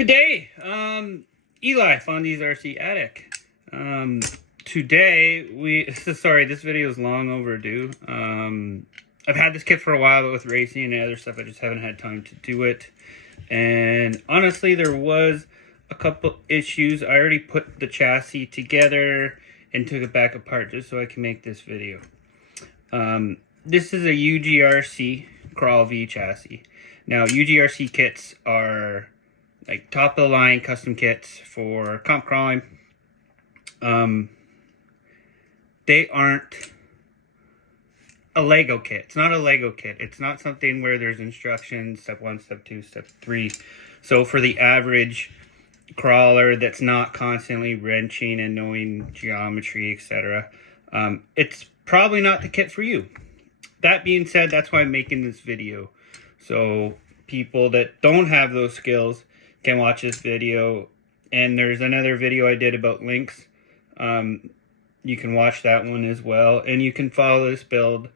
Good day, Eli, Fondy's RC Attic. Today this video is long overdue. I've had this kit for a while, but with racing and other stuff, I just haven't had time to do it. And honestly, there was a couple issues. I already put the chassis together and took it back apart just so I can make this video. This is a UGRC Crawlvee chassis. Now, UGRC kits are like top of the line custom kits for comp crawling. They aren't a Lego kit. It's not a Lego kit. It's not something where there's instructions, step 1, step 2, step 3. So for the average crawler that's not constantly wrenching and knowing geometry, etc., it's probably not the kit for you. That being said, that's why I'm making this video. So people that don't have those skills can watch this video. And there's another video I did about links. You can watch that one as well. And you can follow this build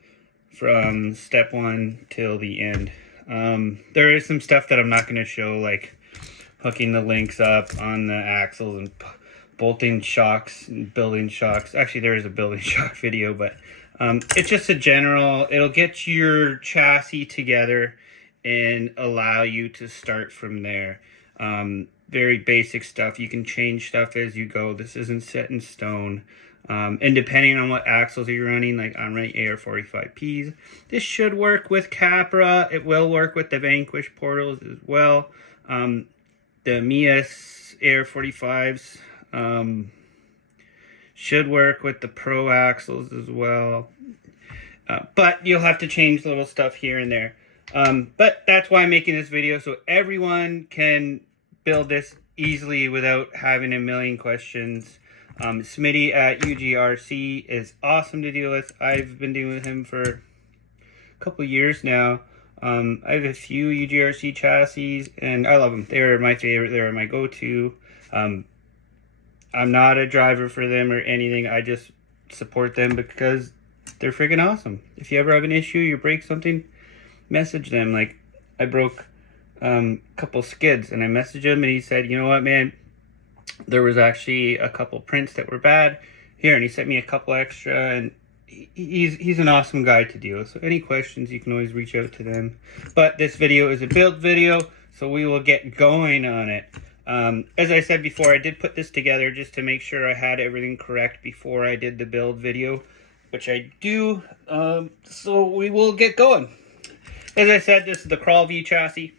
from step 1 till the end. There is some stuff that I'm not going to show, like hooking the links up on the axles and bolting shocks and building shocks. Actually, there is a building shock video, but it's just a general, it'll get your chassis together and allow you to start from there. Very basic stuff. You can change stuff as you go. This isn't set in stone. And depending on what axles you're running, like I'm running AR45Ps. This should work with Capra. It will work with the Vanquish portals as well. The Mias AR45s should work with the Pro axles as well. But you'll have to change little stuff here and there. But that's why I'm making this video, so everyone can build this easily without having a million questions. Smitty at UGRC is awesome to deal with. I've been dealing with him for a couple years now. I have a few UGRC chassis, and I love them. They're my favorite. They're my go-to. I'm not a driver for them or anything. I just support them because they're freaking awesome. If you ever have an issue, you break something, message them. Like, I broke a couple skids, and I messaged him, and he said, you know what, man, there was actually a couple prints that were bad here, and he sent me a couple extra, and he's an awesome guy to deal with. So any questions, you can always reach out to them. But this video is a build video, so we will get going on it. As I said before, I did put this together just to make sure I had everything correct before I did the build video, which I do. So we will get going. As I said, this is the Crawlvee chassis.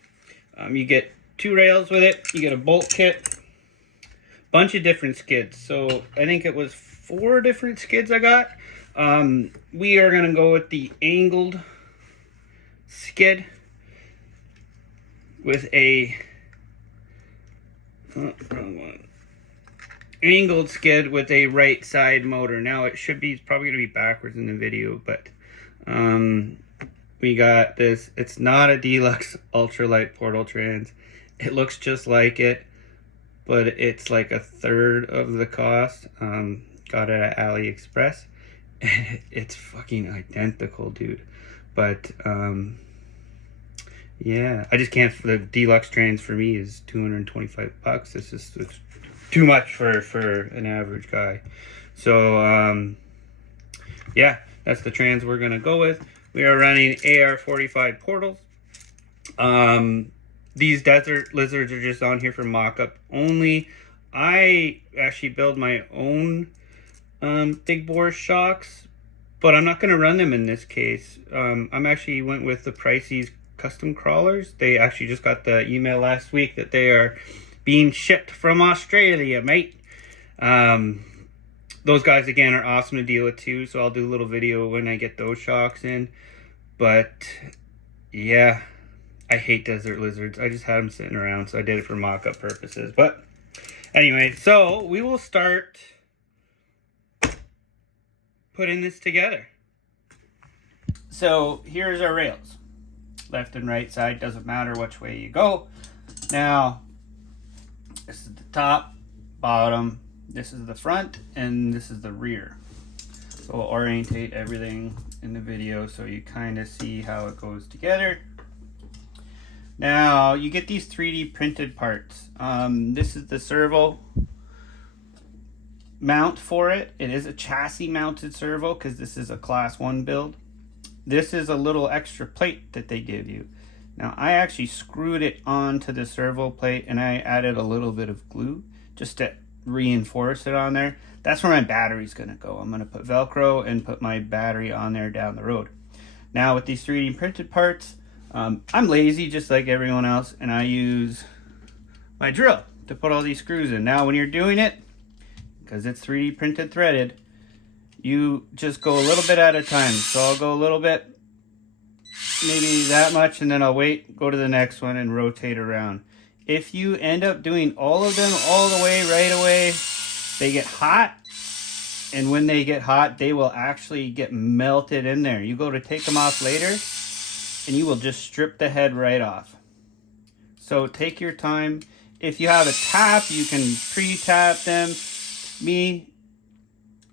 You get 2 rails with it. You get a bolt kit. Bunch of different skids. So I think it was 4 different skids I got. We are going to go with the angled skid with a wrong one. Angled skid with a right side motor. Now it should be probably going to be backwards in the video, but we got this. It's not a deluxe ultralight portal trans. It looks just like it, but it's like a third of the cost. Got it at AliExpress. It's fucking identical, dude. But yeah, I just can't. The deluxe trans for me is $225. It's just too much for an average guy. So yeah, that's the trans we're gonna go with. We are running AR45 portals. These Desert Lizards are just on here for mock-up only. I actually build my own big bore shocks, but I'm not going to run them in this case. I'm actually went with the Pricey's custom crawlers. They actually just got the email last week that they are being shipped from Australia, mate. Those guys, again, are awesome to deal with too, so I'll do a little video when I get those shocks in. But yeah, I hate Desert Lizards. I just had them sitting around, so I did it for mock-up purposes. But anyway, so we will start putting this together. So here's our rails. Left and right side, doesn't matter which way you go. Now, this is the top, bottom, this is the front, and this is the rear. So we'll orientate everything in the video so you kind of see how it goes together. Now you get these 3D printed parts. This is the servo mount for it. It is a chassis mounted servo because this is a class 1 build. This is a little extra plate that they give you. Now I actually screwed it onto the servo plate and I added a little bit of glue just to reinforce it on there. That's where my battery's gonna go. I'm gonna put Velcro and put my battery on there down the road. Now with these 3D printed parts, I'm lazy just like everyone else, and I use my drill to put all these screws in. Now when you're doing it, because it's 3D printed threaded, you just go a little bit at a time. So I'll go a little bit, maybe that much, and then I'll wait, go to the next one and rotate around. If you end up doing all of them all the way right away, they get hot, and when they get hot, they will actually get melted in there. You go to take them off later, and you will just strip the head right off. So take your time. If you have a tap, you can pre-tap them.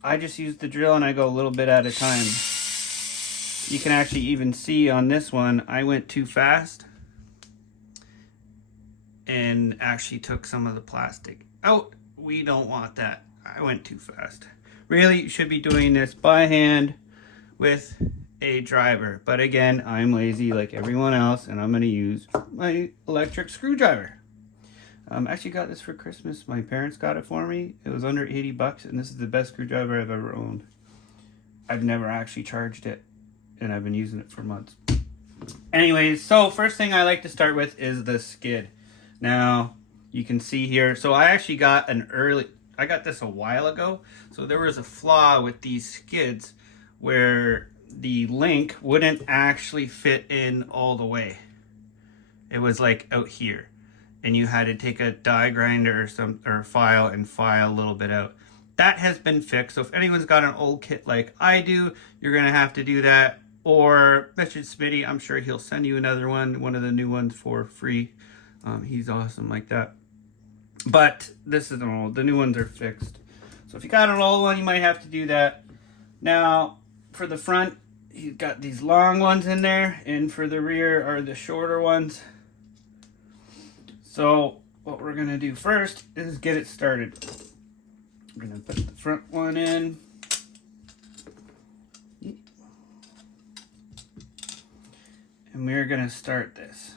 I just use the drill and I go a little bit at a time. You can actually even see on this one, I went too fast and actually took some of the plastic out. We don't want that. I went too fast. Really, you should be doing this by hand with a driver. But again, I'm lazy like everyone else, and I'm going to use my electric screwdriver. I actually got this for Christmas. My parents got it for me. It was under 80 bucks, and this is the best screwdriver I've ever owned. I've never actually charged it, and I've been using it for months. Anyways, so first thing I like to start with is the skid. Now, you can see here, so I actually got I got this a while ago. So there was a flaw with these skids where the link wouldn't actually fit in all the way. It was like out here, and you had to take a die grinder or file a little bit out. That has been fixed. So if anyone's got an old kit like I do, you're gonna have to do that. Or message Smitty, I'm sure he'll send you another one of the new ones for free. He's awesome like that. But this is an old, the new ones are fixed. So if you got an old one, you might have to do that. Now, for the front, you've got these long ones in there, and for the rear are the shorter ones. So what we're gonna do first is get it started. We're gonna put the front one in. And we're gonna start this.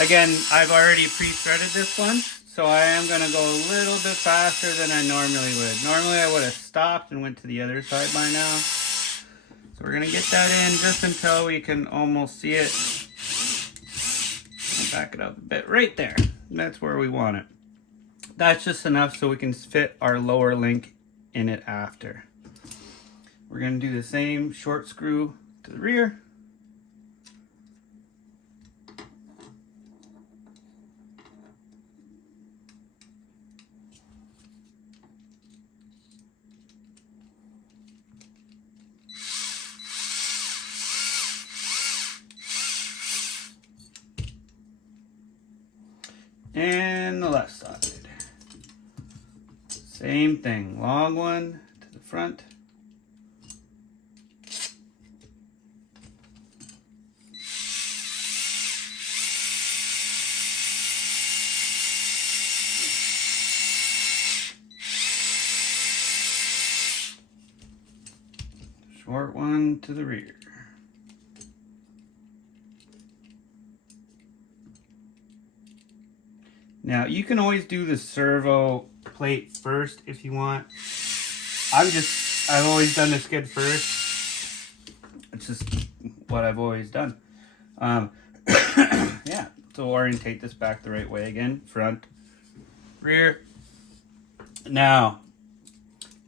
Again, I've already pre-threaded this one, so I am going to go a little bit faster than I normally would. Normally I would have stopped and went to the other side by now. So we're going to get that in just until we can almost see it. I'll back it up a bit right there. That's where we want it. That's just enough so we can fit our lower link in it after. We're going to do the same short screw to the rear. And the left side. Same thing. Long one to the front. Short one to the rear. Now, you can always do the servo plate first if you want. I've always done the skid first. It's just what I've always done. Yeah, so orientate this back the right way again. Front, rear. Now,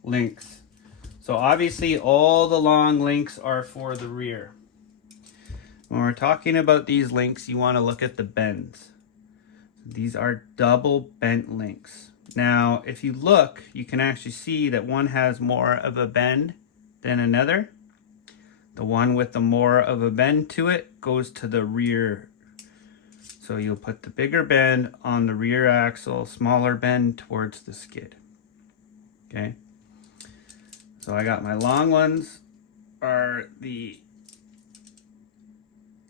links. So obviously all the long links are for the rear. When we're talking about these links, you want to look at the bends. These are double bent links. Now, if you look, you can actually see that one has more of a bend than another. The one with the more of a bend to it goes to the rear. So you'll put the bigger bend on the rear axle, smaller bend towards the skid. Okay. So I got my long ones are the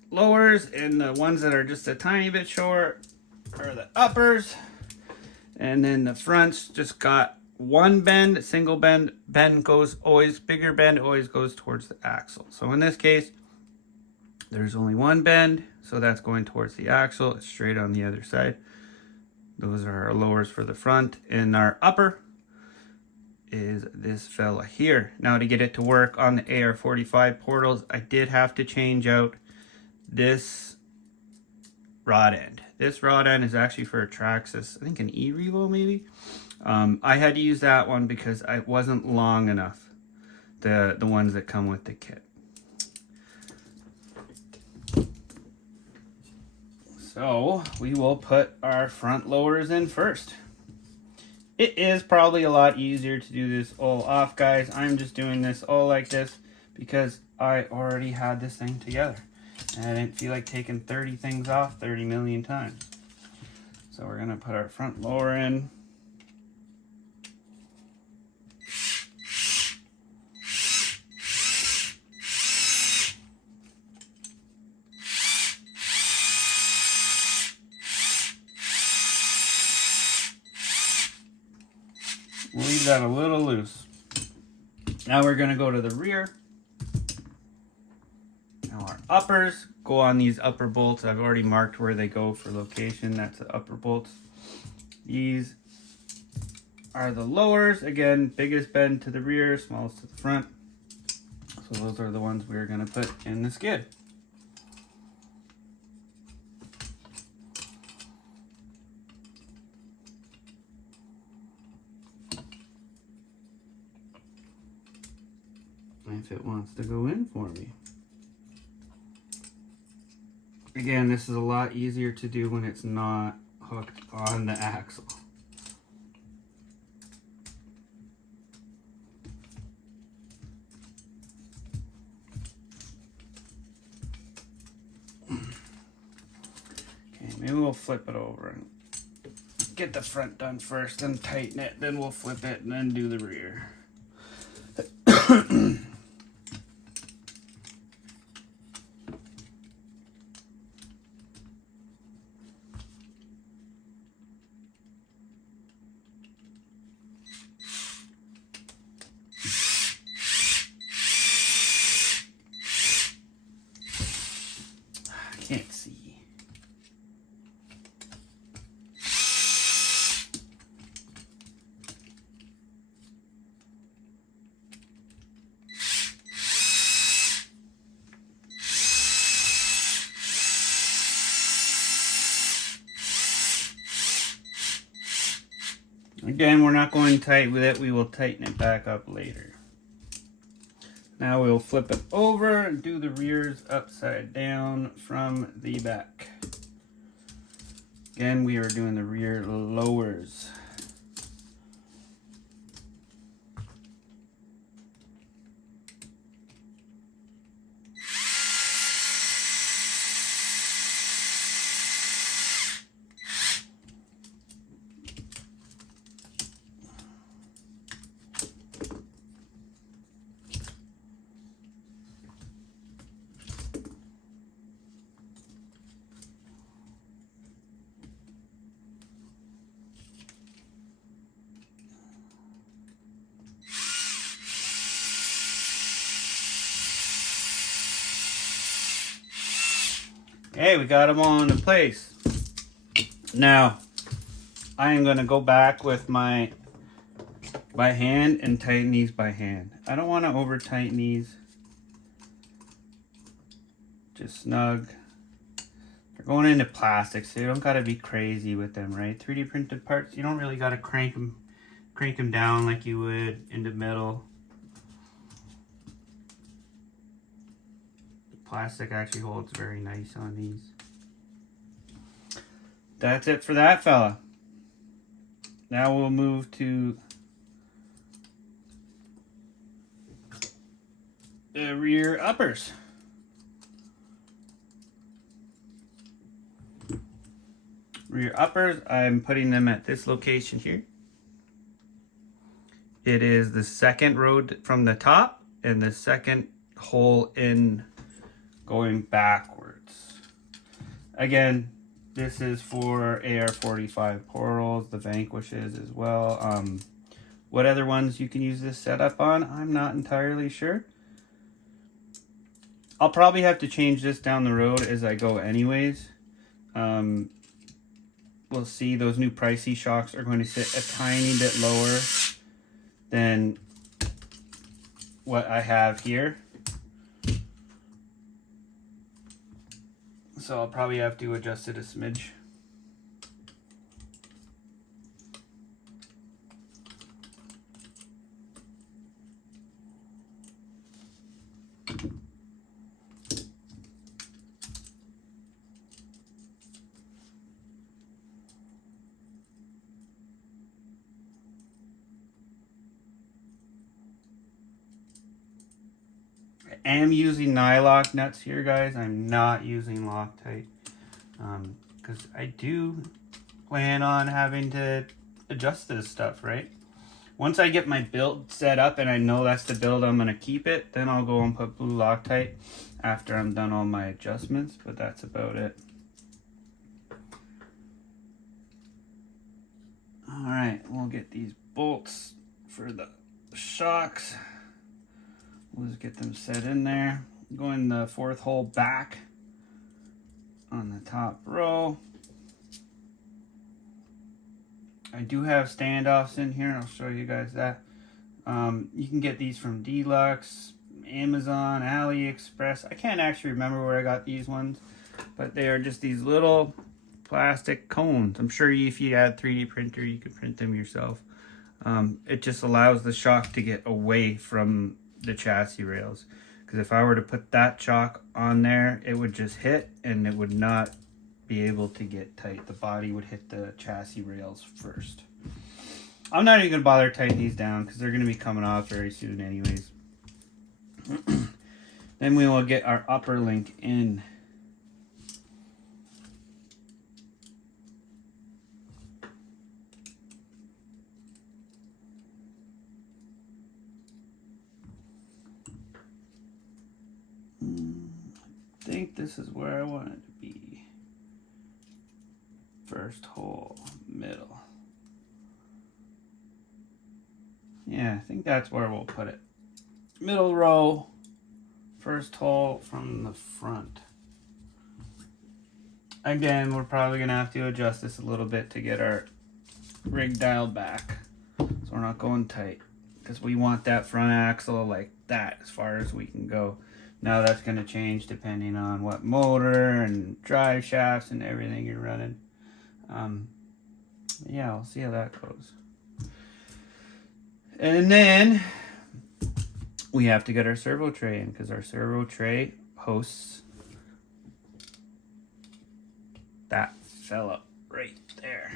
lowers, and the ones that are just a tiny bit short are the uppers. And then the fronts just got one bend, single bend. Bend goes always, bigger bend always goes towards the axle. So in this case, there's only one bend, so that's going towards the axle. It's straight on the other side. Those are our lowers for the front, and our upper is this fella here. Now to get it to work on the AR45 portals, I did have to change out this rod end. This rod end is actually for a Traxxas, I think an E-Revo maybe. I had to use that one because it wasn't long enough, the ones that come with the kit. So we will put our front lowers in first. It is probably a lot easier to do this all off, guys. I'm just doing this all like this because I already had this thing together. And I didn't feel like taking 30 things off 30 million times. So we're gonna put our front lower in. We'll leave that a little loose. Now we're gonna go to the rear. Now our uppers go on these upper bolts. I've already marked where they go for location. That's the upper bolts. These are the lowers. Again, biggest bend to the rear, smallest to the front. So those are the ones we're gonna put in the skid. If it wants to go in for me. Again, this is a lot easier to do when it's not hooked on the axle. Okay, maybe we'll flip it over and get the front done first, then tighten it, then we'll flip it and then do the rear. Can't see. Again, we're not going tight with it. We will tighten it back up later. Now we'll flip it over and do the rears upside down from the back. Again, we are doing the rear lowers. Okay, we got them all into place. Now, I am going to go back with my by hand and tighten these by hand. I don't want to over tighten these. Just snug. They're going into plastic, so you don't got to be crazy with them, right? 3D printed parts, you don't really got to crank them down like you would into metal. Plastic actually holds very nice on these. That's it for that fella. Now we'll move to the rear uppers. rear uppers, I'm putting them at this location here. It is the second row from the top and the second hole in going backwards. Again, this is for AR-45 portals, the Vanquishes as well. What other ones you can use this setup on, I'm not entirely sure. I'll probably have to change this down the road as I go anyways. We'll see. Those new pricey shocks are going to sit a tiny bit lower than what I have here. So I'll probably have to adjust it a smidge. I am using nylock nuts here, guys. I'm not using Loctite because I do plan on having to adjust this stuff, right? Once I get my build set up and I know that's the build I'm going to keep it, then I'll go and put blue Loctite after I'm done all my adjustments, but that's about it. All right, we'll get these bolts for the shocks. We'll just get them set in there. Go in the fourth hole back on the top row. I do have standoffs in here. I'll show you guys that. You can get these from Deluxe, Amazon, AliExpress. I can't actually remember where I got these ones, but they are just these little plastic cones. I'm sure if you had a 3D printer, you could print them yourself. It just allows the shock to get away from the chassis rails, because if I were to put that shock on there, it would just hit and it would not be able to get tight. The body would hit the chassis rails first. I'm not even gonna bother tightening these down because they're gonna be coming off very soon anyways. Then we will get our upper link in. I think this is where I want it to be. First hole, middle. Yeah, I think that's where we'll put it. Middle row, first hole from the front. Again, we're probably gonna have to adjust this a little bit to get our rig dialed back, so we're not going tight, because we want that front axle like that as far as we can go. Now that's going to change depending on what motor and drive shafts and everything you're running. Yeah, we'll see how that goes. And then we have to get our servo tray in, because our servo tray hosts that fella right there.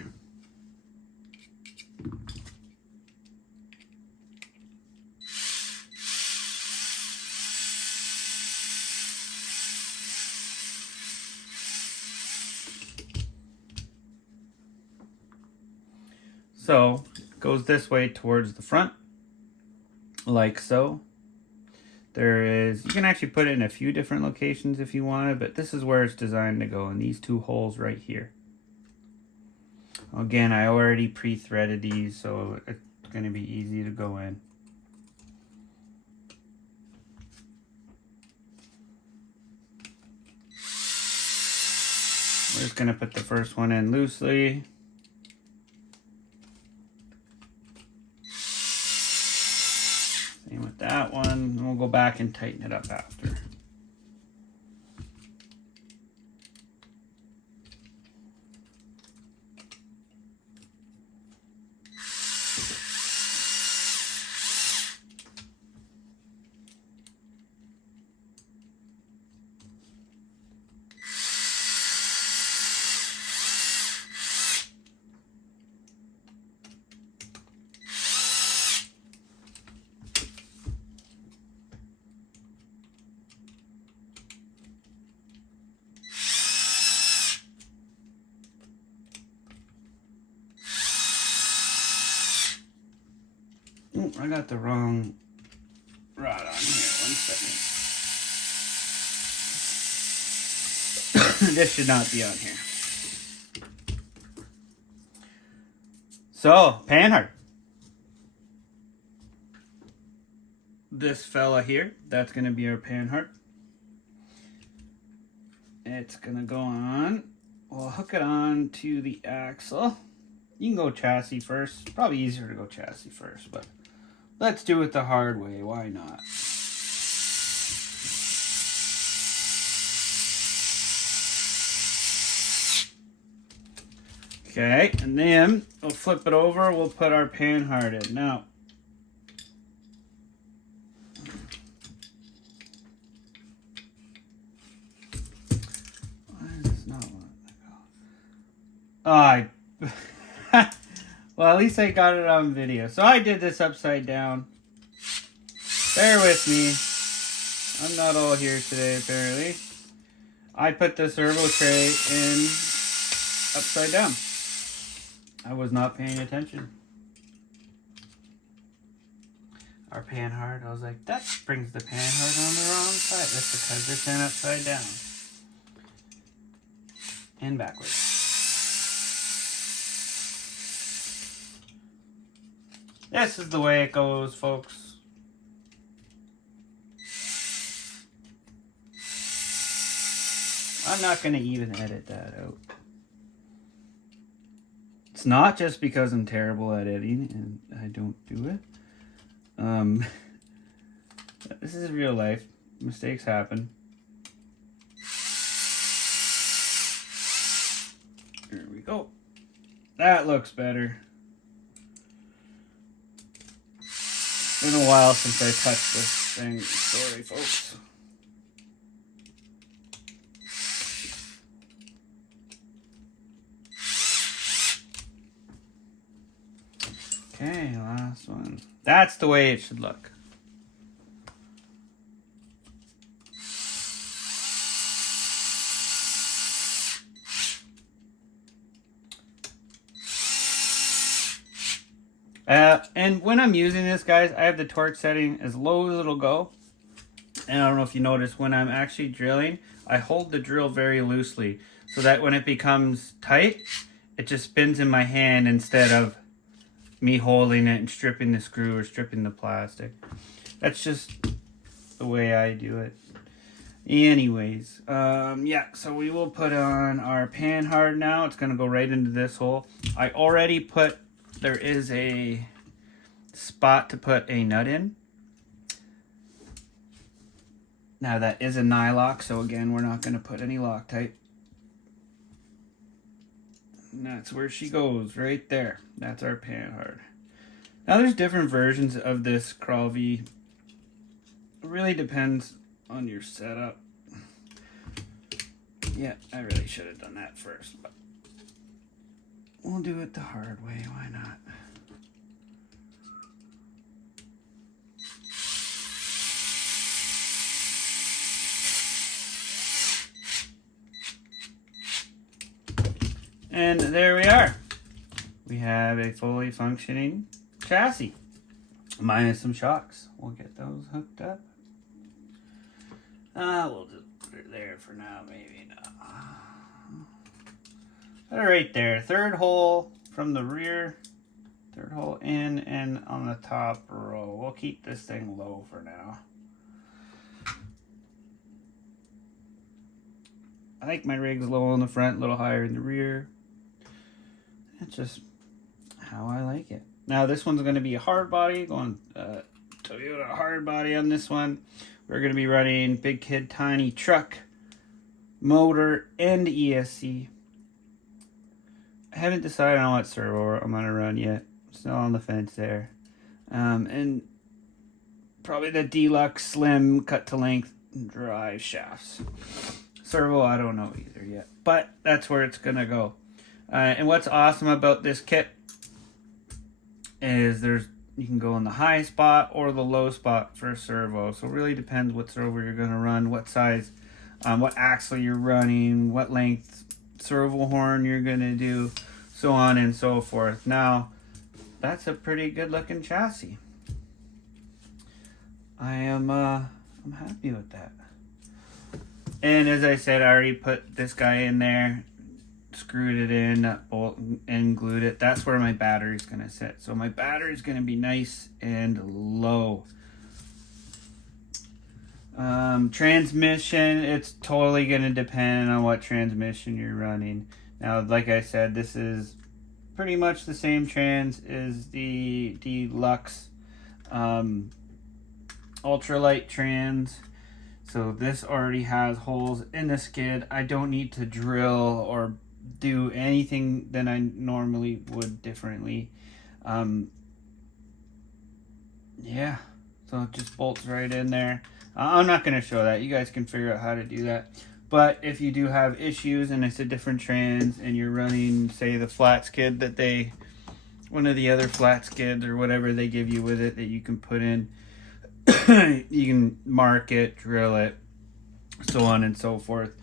So it goes this way towards the front, like so. You can actually put it in a few different locations if you wanted, but this is where it's designed to go, in these two holes right here. Again, I already pre-threaded these, so it's going to be easy to go in. We're just going to put the first one in loosely. Same with that one, and we'll go back and tighten it up after. Oh, I got the wrong rod on here. 1 second. This should not be on here. So, panhard. This fella here, that's going to be our panhard. It's going to go on. We'll hook it on to the axle. You can go chassis first. Probably easier to go chassis first, but let's do it the hard way. Why not? Okay, and then we'll flip it over. We'll put our panhard in. Now, why does not want to go? Well, at least I got it on video. So I did this upside down. Bear with me. I'm not all here today, apparently. I put the servo tray in upside down. I was not paying attention. Our panhard, I was like, that brings the panhard on the wrong side. That's because it's in upside down. And backwards. This is the way it goes, folks. I'm not going to even edit that out. It's not just because I'm terrible at editing and I don't do it. This is real life. Mistakes happen. There we go. That looks better. It's been a while since I touched this thing. Sorry, folks. Okay, last one. That's the way it should look. And when I'm using this, guys, I have the torque setting as low as it'll go. And I don't know if you notice, when I'm actually drilling, I hold the drill very loosely so that when it becomes tight, it just spins in my hand instead of me holding it and stripping the screw or stripping the plastic. That's just the way I do it. Anyways, yeah, so we will put on our panhard now. It's going to go right into this hole. I already put, there is a spot to put a nut in. Now that is a nylock, so again, we're not going to put any Loctite. And that's where she goes, right there. That's our panhard. Now there's different versions of this Crawlvee. It really depends on your setup. Yeah, I really should have done that first, but we'll do it the hard way, why not? And there we are. We have a fully functioning chassis, minus some shocks. We'll get those hooked up. We'll just put it there for now, maybe not. Put it right there. Third hole from the rear. Third hole in and on the top row. We'll keep this thing low for now. I like my rigs low in the front, a little higher in the rear. It's just how I like it. Now this one's going to be a hard body, going Toyota hard body on this one. We're going to be running Big Kid Tiny Truck motor and ESC. I haven't decided on what servo I'm going to run yet. Still on the fence there. And probably the Deluxe Slim cut to length drive shafts. Servo, I don't know either yet, but that's where it's going to go. And what's awesome about this kit is you can go in the high spot or the low spot for a servo. So it really depends what servo you're going to run, what size, what axle you're running, what length servo horn you're going to do, so on and so forth. Now, that's a pretty good looking chassis. I'm happy with that. And as I said, I already put this guy in there, screwed it in, that bolt, and glued it. That's where my battery's gonna sit. So my battery's gonna be nice and low. Transmission, it's totally gonna depend on what transmission you're running. Now, like I said, this is pretty much the same trans as the deluxe ultralight trans. So this already has holes in the skid. I don't need to drill or do anything that I normally would differently. Yeah, so it just bolts right in there. I'm not going to show that. You guys can figure out how to do that. But if you do have issues and it's a different trans and you're running, say, the flat skid that one of the other flat skids or whatever they give you with it that you can put in, you can mark it, drill it, so on and so forth.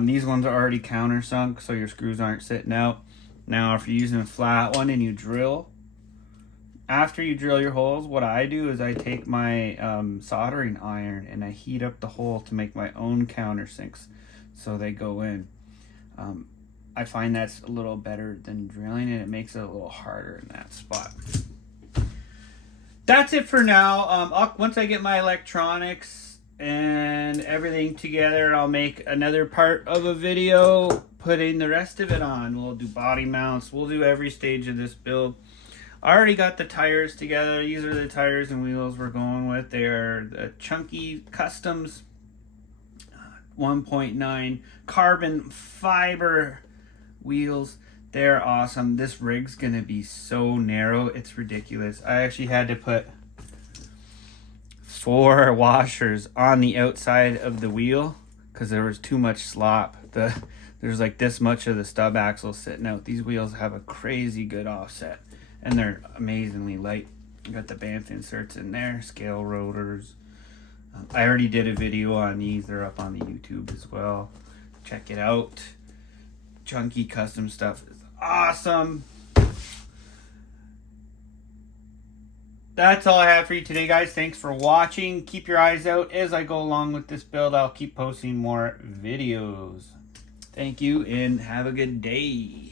These ones are already countersunk, so your screws aren't sitting out. Now, if you're using a flat one and you drill, after you drill your holes, what I do is I take my soldering iron and I heat up the hole to make my own countersinks so they go in. I find that's a little better than drilling, and it makes it a little harder in that spot. That's it for now. Once I get my electronics and everything together, I'll make another part of a video putting the rest of it on. We'll do body mounts. We'll do every stage of this build. I already got the tires together. These are the tires and wheels we're going with. They are the Chunkiie Customs 1.9 carbon fiber wheels. They're awesome. This rig's gonna be so narrow, it's ridiculous. I actually had to put 4 washers on the outside of the wheel because there was too much slop. There's like this much of the stub axle sitting out. These wheels have a crazy good offset and they're amazingly light. You got the Banff inserts in there, scale rotors. I already did a video on these. They're up on the YouTube as well. Check it out. Chunkiie custom stuff is awesome. That's all I have for you today, guys. Thanks for watching. Keep your eyes out as I go along with this build. I'll keep posting more videos. Thank you and have a good day.